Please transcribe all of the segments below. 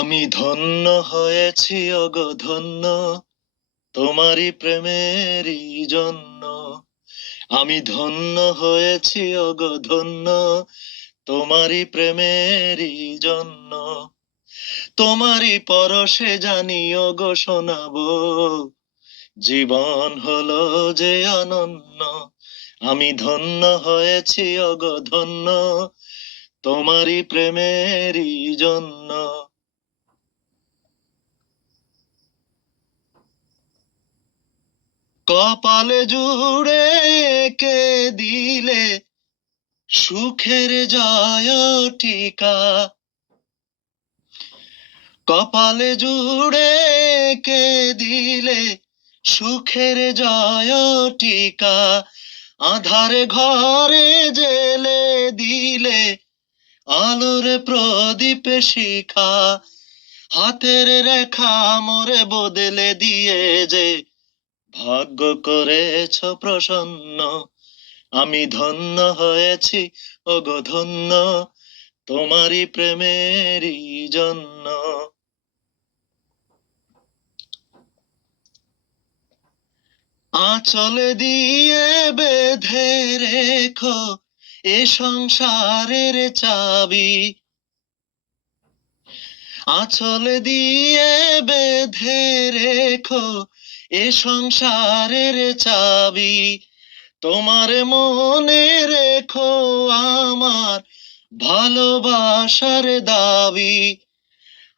আমি ধন্য হয়েছি অগো ধন্য। তোমারই প্রেমেরই জন্য। আমি ধন্য হয়েছি অগো ধন্য। তোমারই প্রেমেরই জন্য। তোমারই পরশে জানি অগো শোনাবো। জীবন হলো যে অনন্য। আমি ধন্য হয়েছি অগো ধন্য। তোমারই প্রেমেরই জন্য। কপালে জুড়ে কে দিলে সুখের জয় টিকা কপালে জুড়ে কে দিলে সুখের জয় টিকা আধারে ঘরে জেলে দিলে আলোর প্রদীপ শিখা। হাতের রেখা মোরে বদলে দিয়ে যে ভাগ্য করেছ প্রসন্ন। আমি ধন্য হয়েছি, ওগো ধন্য, তোমারই প্রেমেরই জন্য। আঁচলে দিয়ে বেঁধে রেখো এ সংসারের চাবি। আঁচল দিয়ে বেঁধে রেখো এ সংসারের চাবি, তোমার মনে রেখো আমার ভালোবাসার দাবি।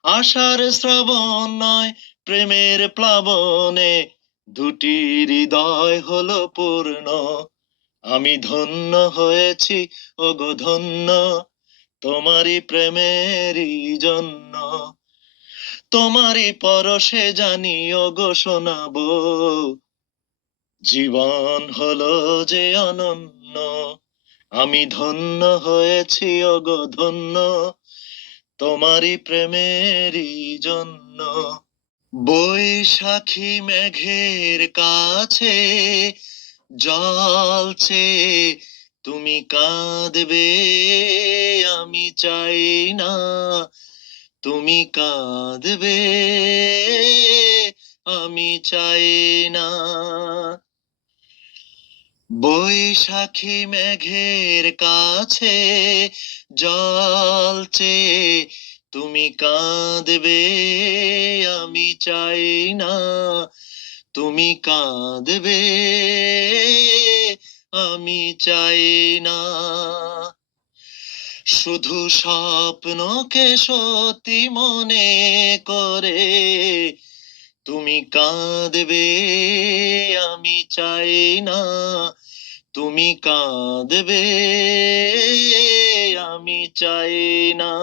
আশার শ্রাবণ নয়, প্রেমের প্লাবনে দুটি হৃদয় হলো পূর্ণ। আমি ধন্য হয়েছি, ওগো ধন্য, তোমারই প্রেমেরই জন্য। তোমারই পরশে জানি গো শোনাবো। জীবন হলো যে অনন্য, আমি ধন্য হয়েছি ওগো ধন্য, তোমারই প্রেমেরই জন্য। বৈশাখী মেঘের কাছে জলছে তুমি কাঁদবে, আমি চাই না তুমি কাঁদবে, আমি চাই না। বৈশাখী মেঘের কাছে জলছে তুমি কাঁদবে, আমি চাই না। তুমি কাঁদবে, আমি চাই না। শুধু স্বপ্নকে সত্যি মনে করে তুমি কাঁদবে, আমি চাই না। তুমি কাঁদবে, আমি চাই না।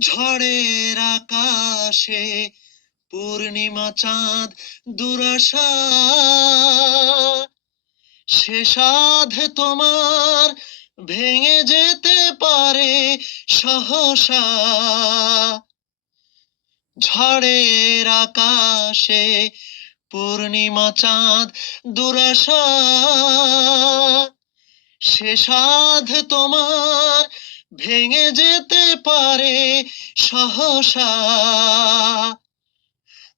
ঝড়ের আকাশে পূর্ণিমা চাঁদ দুরাশা। সে সাধে তোমার ভেঙে যেতে পারে সহসা। ঝড়ের আকাশে পূর্ণিমা চাঁদ দুরাশা। সে সাধ তোমার ভেঙে যেতে পারে সহসা।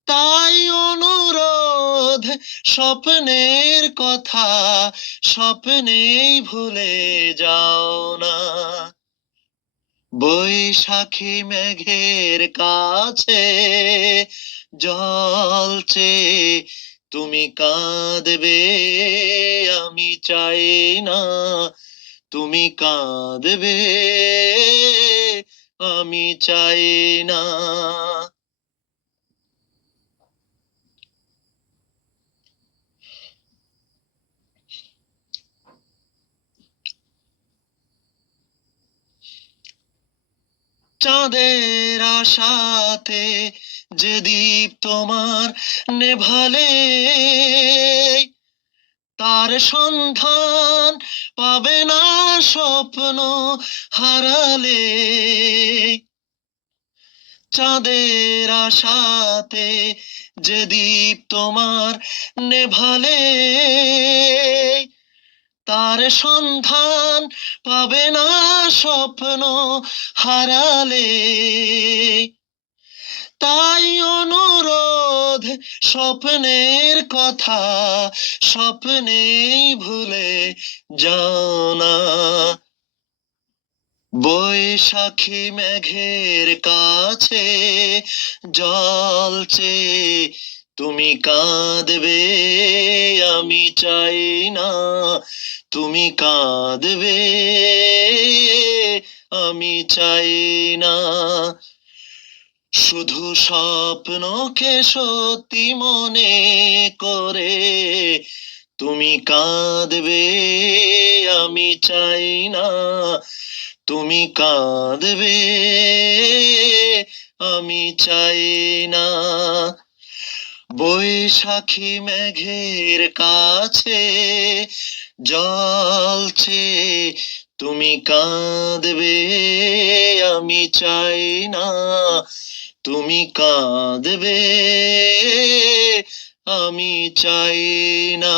তাই অনুরোধ, স্বপ্নের কথা, স্বপ্নেই ভুলে যাও না। বৈশাখী মেঘের কাছে জলছে তুমি কাঁদবে, আমি চাই না তুমি কাঁদবে আমি চাই না। চাঁদের আশাতে যে দ্বীপ তোমার নেভালে তার সন্ধান পাবে না স্বপ্ন হারালে। চাঁদের আশাতে যে দ্বীপ তোমার নেভালে, তার সন্ধান পাবে না স্বপ্ন হারালে। তাই অনুরোধ, স্বপ্নের কথা স্বপ্নেই ভুলে যাও না বৈশাখী মেঘের কাছে জলছে তুমি কাঁদবে, আমি চাই না তুমি কাঁদবে, আমি চাই না শুধু স্বপ্নকে সত্যি মনে করে তুমি কাঁদবে, আমি চাই না। তুমি কাঁদবে, আমি চাই না। বৈশাখী মেঘের কাছে জলছে তুমি কাঁদবে, আমি চাই না। তুমি কাঁদবে আমি চাই না।